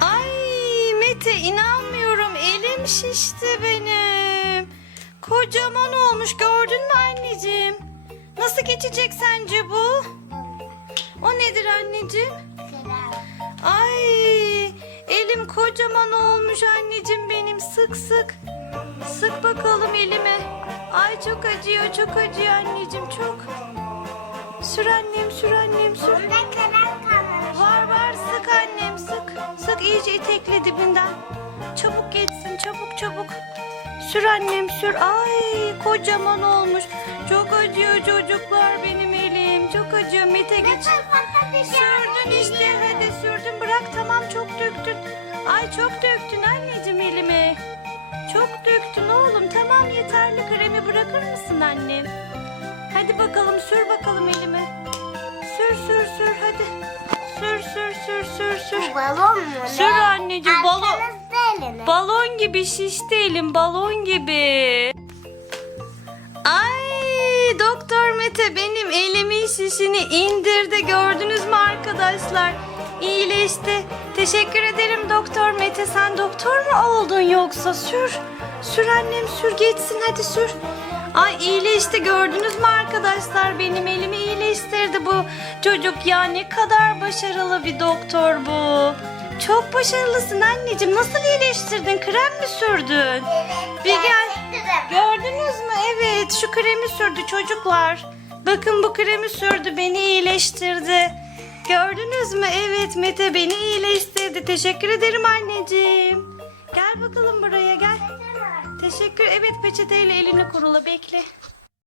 Ay Mete inanmıyorum elim şişti benim. Kocaman olmuş gördün mü anneciğim? Nasıl geçecek sence bu? O nedir anneciğim? Ay elim kocaman olmuş anneciğim benim sık sık. Sık bakalım elime. Ay çok acıyor çok acıyor anneciğim çok. Sür annem sür annem sür. Var var sık annem sık. Sık iyice itekle dibinden. Çabuk geçsin çabuk çabuk. Sür annem sür. Ay kocaman olmuş. Çok acıyor çocuklar benim elim. Çok acıyor Mete geç. Sürdün işte hadi sürdün bırak tamam çok döktün. Ay çok döktün Sür bakalım elime. Sür sür sür hadi. Sür sür sür sür sür. Balon mu? Sür anneciğim, balon. Balon gibi şişti elim balon gibi. Ay doktor Mete benim elimin şişini indirdi gördünüz mü arkadaşlar? İyileşti. Teşekkür ederim doktor Mete. Sen doktor mu oldun yoksa? Sür. Sür annem sür geçsin hadi sür. Ay iyileşti gördünüz mü arkadaşlar? Benim elimi iyileştirdi bu çocuk ya. Ne kadar başarılı bir doktor bu. Çok başarılısın anneciğim. Nasıl iyileştirdin? Krem mi sürdün? Bir gel. Gördünüz mü? Evet şu kremi sürdü çocuklar. Bakın bu kremi sürdü beni iyileştirdi. Gördünüz mü? Evet Mete beni iyileştirdi. Teşekkür ederim anneciğim. Gel bakalım buraya gel. Teşekkür. Evet peçeteyle elini kurula bekle.